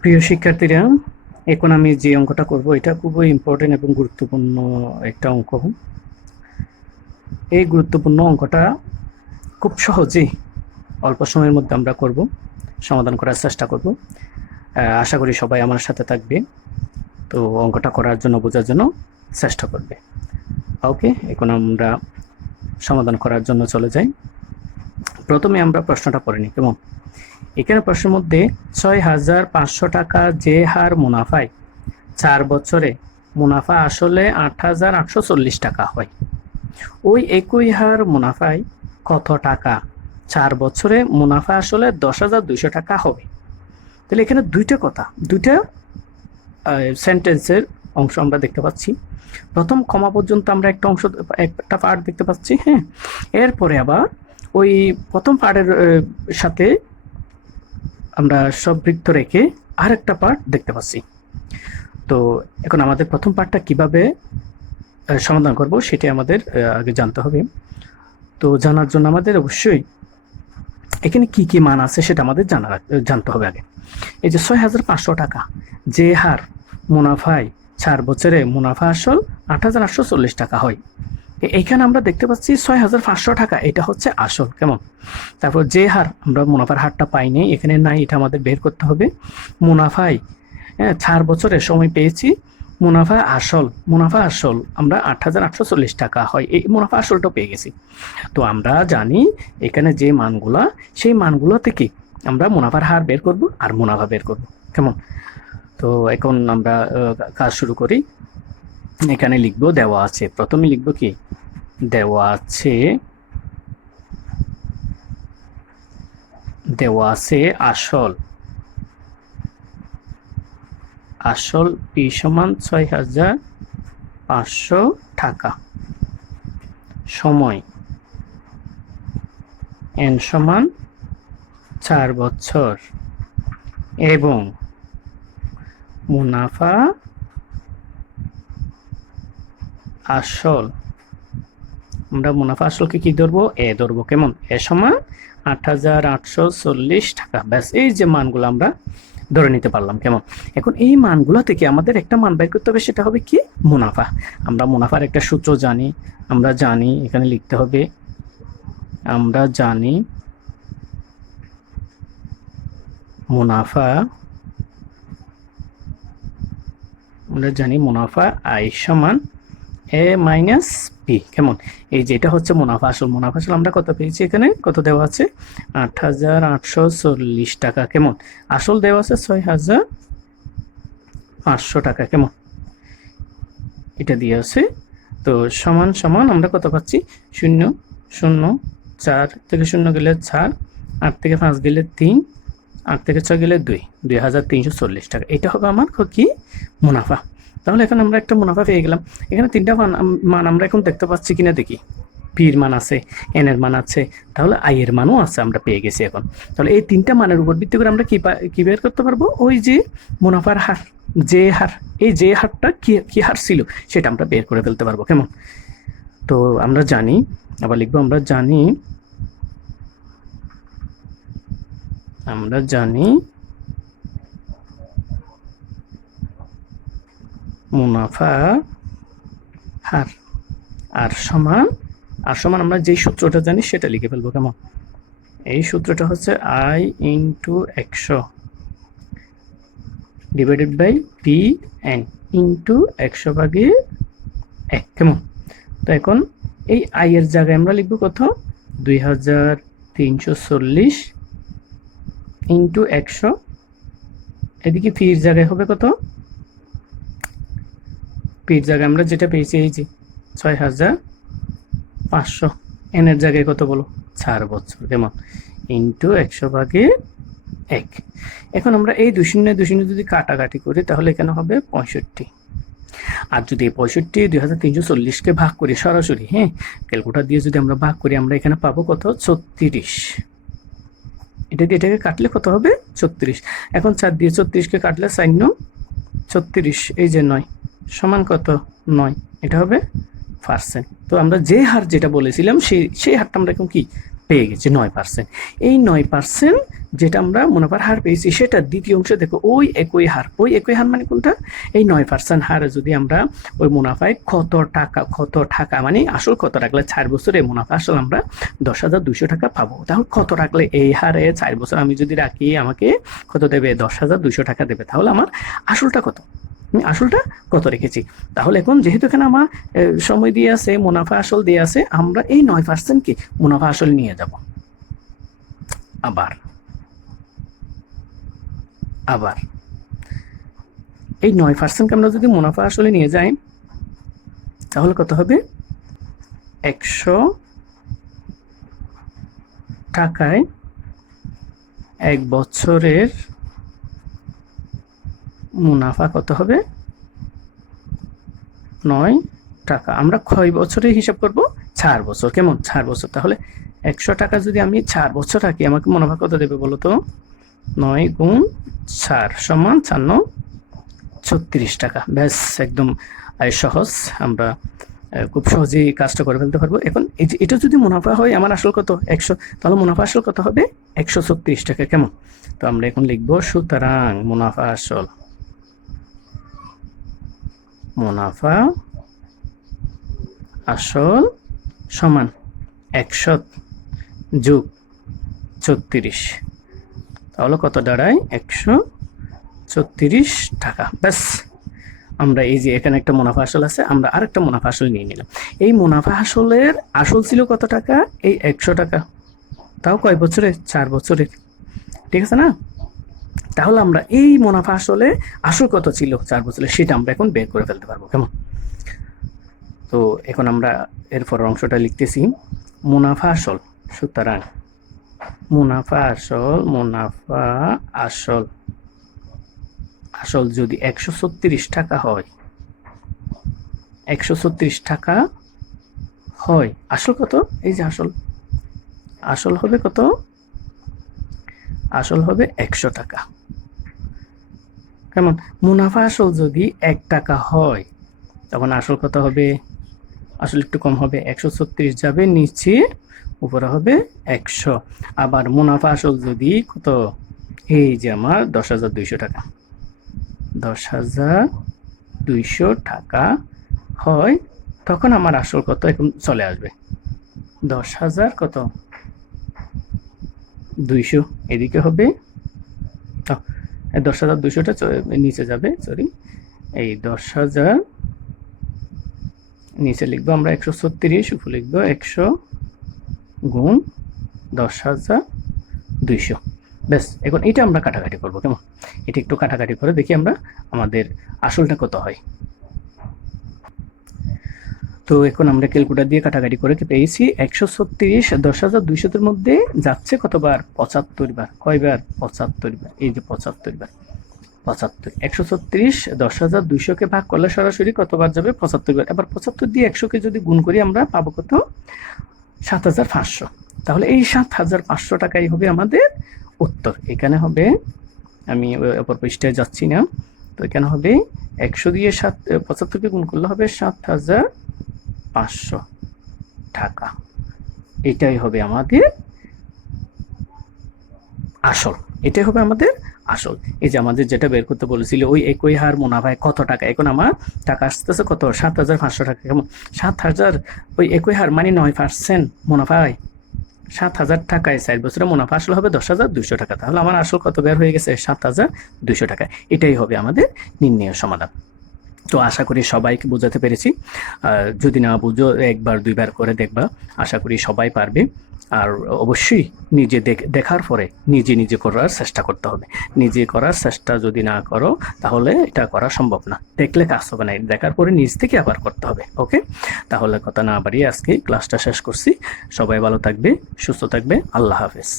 প্রিয় শিক্ষার্থীরা, এখন আমি যে অঙ্কটা করব এটা খুবই ইম্পর্টেন্ট এবং গুরুত্বপূর্ণ একটা অঙ্ক। এই গুরুত্বপূর্ণ অঙ্কটা খুব সহজেই অল্প সময়ের মধ্যে আমরা করব, সমাধান করার চেষ্টা করব। আশা করি সবাই আমার সাথে থাকবে, তো অঙ্কটা করার জন্য, বোঝার জন্য চেষ্টা করবে। ওকে, এখন আমরা সমাধান করার জন্য চলে যাই। প্রথমে আমরা প্রশ্নটা পড়ে নিই কেমন। এখানে প্রশ্নের মধ্যে ৬,৫০০ টাকা যে হার মুনাফায় ৪ বছরে মুনাফা আসলে ৮,৮৪০ টাকা হয়, ওই একই হার মুনাফায় কত টাকা ৪ বছরে মুনাফা আসলে ১০,২০০ টাকা হবে। তাহলে এখানে দুইটা সেন্টেন্সের অংশ আমরা দেখতে পাচ্ছি। প্রথম কমা পর্যন্ত আমরা একটা পার্ট দেখতে পাচ্ছি, হ্যাঁ। এরপরে আবার ওই প্রথম পার্টের সাথে আমরা সম্পৃক্ত রেখে আরেকটা পার্ট দেখতে পাচ্ছি। তো এখন আমাদের প্রথম পার্টটা কিভাবে সমাধান করব সেটা আমাদের আগে জানতে হবে। তো জানার জন্য আমাদের অবশ্যই এখানে কি কি মান আছে সেটা আমাদের জানতে হবে আগে। এই যে ৬,৫০০ টাকা যে হার মুনাফায় ৪ বছরে মুনাফা আসল ৮,৮৪০ টাকা হয়, এইখানে আমরা দেখতে পাচ্ছি ৬,৫০০ টাকা, এটা হচ্ছে আসল কেমন। তারপর যে হার আমরা মুনাফার হারটা পাইনি, এখানে নাই, এটা আমাদের বের করতে হবে। মুনাফায় ৪ বছরের সময় পেয়েছি মুনাফা আসল আমরা ৮,৮৪০ টাকা হয়, এই মুনাফা আসলটা পেয়ে গেছি। তো আমরা জানি এখানে যে মানগুলা, সেই মানগুলো থেকে আমরা মুনাফার হার বের করব আর মুনাফা বের করব কেমন। তো এখন আমরা কাজ শুরু করি। এখানে লিখবো দেওয়া আছে, প্রথমে লিখবো কি দেওয়া আছে আসল পি সমান ৬,৫০০ টাকা, সময় এন সমান ৪ বছর, এবং মুনাফা আসল, আমরা মুনাফা আসলকে কি ধরবো, এ ধরবো কেমন। এ সমান ৮,৮৪০ টাকা। ব্যাস, এই যে মানগুলো আমরা ধরে নিতে পারলাম কেমন। এখন এই মানগুলো থেকে আমাদের একটা মান বের করতে হবে, সেটা হবে কি মুনাফা। আমরা মুনাফার একটা সূত্র জানি, আমরা জানি এখানে লিখতে হবে, আমরা জানি মুনাফা আই সমান এ মাইনাস পি কেমন। এই যে এটা হচ্ছে মুনাফা আসল আমরা কত পেয়েছি, এখানে কত দেওয়া আছে ৮,৮৪০ টাকা কেমন। আসল দেওয়া আছে ৬,৫০০ টাকা কেমন, এটা দিয়ে আছে। তো সমান সমান আমরা কত পাচ্ছি, ০ ০ ৪ থেকে ০ গেলে ৪, ৮ থেকে ৫ গেলে ৩, ৮ থেকে ৬ গেলে ২, ২,৩৪০ টাকা। এটা হবে আমার কি মুনাফা। তাহলে এখন আমরা একটা মুনাফা পেয়ে গেলাম। এখানে তিনটা মান আমরা এখন দেখতে পাচ্ছি কিনা দেখি। পির মান আছে, এন এর মান আছে, তাহলে আই এর মানও আছে, আমরা পেয়ে গেছি এখন। তাহলে এই তিনটা মানের উপর ভিত্তি করে আমরা কি বের করতে পারবো, ওই যে মুনাফার হার, যে হার, এই যে হারটা কি হার ছিল সেটা আমরা বের করে ফেলতে পারবো কেমন। তো আমরা জানি, আবার লিখবো, আমরা জানি মুনাফা হার আর সমান আমরা যে সূত্রটা জানি সেটা লিখে ফেলবো কেমন। এই সূত্রটা হচ্ছে I into ১০০ divided by P N into ১০০/১ কেমন। তো এখন এই আই এর জায়গায় আমরা লিখবো কত, ২,৩৪০ ইন্টু ১০০, এদিকে পির জায়গায় হবে কত, পির জায়গায় আমরা যেটা পেয়েছি এই যে ৬,৫০০, এন এর জায়গায় কত বলো ৪ বছর কেমন, ইন্টু ১০০/১। এখন আমরা এই ২০ যদি কাটাকাটি করি তাহলে এখানে হবে ৬৫। আর যদি এই ৬৫ ২,৩৪০কে ভাগ করি সরাসরি, হ্যাঁ, ক্যালকুলেটর দিয়ে যদি আমরা ভাগ করি, আমরা এখানে পাবো কত, ৩৬। এটা দিয়ে এটাকে কাটলে কত হবে, ৩৬। এখন ৪ দিয়ে ৩৬কে কাটলে ৪ ৯ ৩৬, এই যে ৯ সমান কত, ৯, এটা হবে পার্সেন্ট। তো আমরা যে হার যেটা বলেছিলাম সেই হারটা আমরা এখন কি পেয়ে গেছি 9%। এই 9% যেটা আমরা মুনাফার হার পেয়েছি সেটা দ্বিতীয় অংশে দেখো ওই একই হার মানে কোনটা, এই 9% হারে যদি আমরা ওই মুনাফায় কত টাকা মানে আসল কত রাখলে 4 বছরে মুনাফা আসলে আমরা 10,200 টাকা পাবো। তাহলে কত রাখলে এই হারে 4 বছর আমি যদি রাখি আমাকে কত দেবে, 10,200 টাকা দেবে। তাহলে আমার আসলটা কত রেখেছি। তাহলে এখন যেহেতু এখানে আমার সময় দিয়ে আছে, মুনাফা আসল দিয়ে আছে, আমরা এই 9% কি মুনাফা আসল নিয়ে যাব। আবার এই 9%কে আমরা যদি মুনাফা আসলে নিয়ে যাই তাহলে কত হবে, 100 টাকায় 1 বছরের মুনাফা কত হবে, 9 টাকা। আমরা কয় বছরে হিসাব করব, 4 বছর। কেমন, 4 বছর। তাহলে 100 টাকা যদি আমি 4 বছর রাখি আমাকে মুনাফা কত দেবে বলো তো, 9 গুণ 4 সমান 4 36 টাকা। ব্যাস, একদম সহজ। আমরা খুব সহজেই কাজটা করে ফেলতে পারবো। এখন এটা যদি মুনাফা হয় আমার আসল কত, 100, তাহলে মুনাফা আসল কত হবে, 136 টাকা। কেমন, তো আমরা এখন লিখবো সুতরাং মুনাফা আসল সমান 100 যোগ 36, তাহলে কত দাঁড়ায়, 136 টাকা। ব্যাস, আমরা এই যে এখানে একটা মুনাফা আসল আছে, আমরা আরেকটা মুনাফা আসল নিয়ে নিলাম। এই মুনাফা আসলের আসল ছিল কত টাকা, এই 100 টাকা। তাও কয় বছরে, 4 বছরের। ঠিক আছে না? তাহলে আমরা এই মুনাফা আসলে আসল কত ছিল 4 বছরে সেটা আমরা এখন বের করে ফেলতে পারবো। কেমন, তো এখন আমরা এরপর অংশটা লিখতেছি, মুনাফা আসল। সুতরাং মুনাফা আসল যদি 136 টাকা হয়, 136 টাকা হয়, আসল কত, এই যে আসল হবে কত, আসল হবে 100 টাকা। কেমন, মুনাফা আসল যদি 1 টাকা হয় তখন আসল কত হবে, আসল একটু কম হবে, 136 যাবে নিচে, উপরে হবে 100। আবার মুনাফা আসল যদি কত, এই যে আমার 10,200 টাকা, 10,200 টাকা হয়, তখন আমার আসল কত এখন চলে আসবে, 10,000 কত, 200 এদিকে হবে, 10,200টা নিচে যাবে, সরি, এই 10,000 নিচে লিখবো আমরা 136, উপরে লিখবো 100 গুণ 10,200। ব্যাস, এখন এটা আমরা কাটাকাটি করবো। কেমন, এটা একটু কাটাকাটি করে দেখি আমরা আমাদের আসলটা কত হয়। তো এখন আমরা ক্যালকুলেটর দিয়ে কাটাকাটি করে পেয়েছি 136 10,200 মধ্যে যাচ্ছে কতবার, 75 বার। কয়বার, 75 বার। এই যে 75 বার, 75। 136 10,200কে ভাগ করলে সরাসরি কতবার যাবে, 75 বার। এবার 75 দিয়ে 100কে যদি গুণ করি আমরা পাবো কত, 7,500। তাহলে এই 7,500 টাকাই হবে আমাদের উত্তর। এখানে হবে, আমি অপর পৃষ্ঠায় যাচ্ছি না, তো এখানে হবে 100 দিয়ে 75কে গুণ করলে হবে 7,500 টাকা। এটাই হবে আমাদের আসল, এটাই হবে আমাদের আসল। এই যে আমাদের যেটা বের করতে বলেছিল ওই একই হার মুনাফায় কত টাকা, এখন আমার টাকা আসতেছে কত, 7,500 টাকা। কেমন, 7,000 ওই একই হার মানে 9% মুনাফায় 7,000 টাকায় 4 বছরে মুনাফা আসলে হবে 10,200 টাকা। তাহলে আমার আসল কত বের হয়ে গেছে, 7,200 টাকা। এটাই হবে আমাদের নির্ণয় সমাধান। তো আশা করি সবাইকে বোঝাতে পেরেছি। যদি না বুঝো 1বার 2বার করে দেখবা, আশা করি সবাই পারবে। আর অবশ্যই নিজে দেখার পরে নিজে করার চেষ্টা করতে হবে। নিজে করার চেষ্টা যদি না করো তাহলে এটা করা সম্ভব না, দেখলে কাজ হবে না, দেখার পরে নিজ থেকে আবার করতে হবে। ওকে, তাহলে কথা না বাড়িয়ে আজকে ক্লাসটা শেষ করছি। সবাই ভালো থাকবে, সুস্থ থাকবে, আল্লাহ হাফেজ।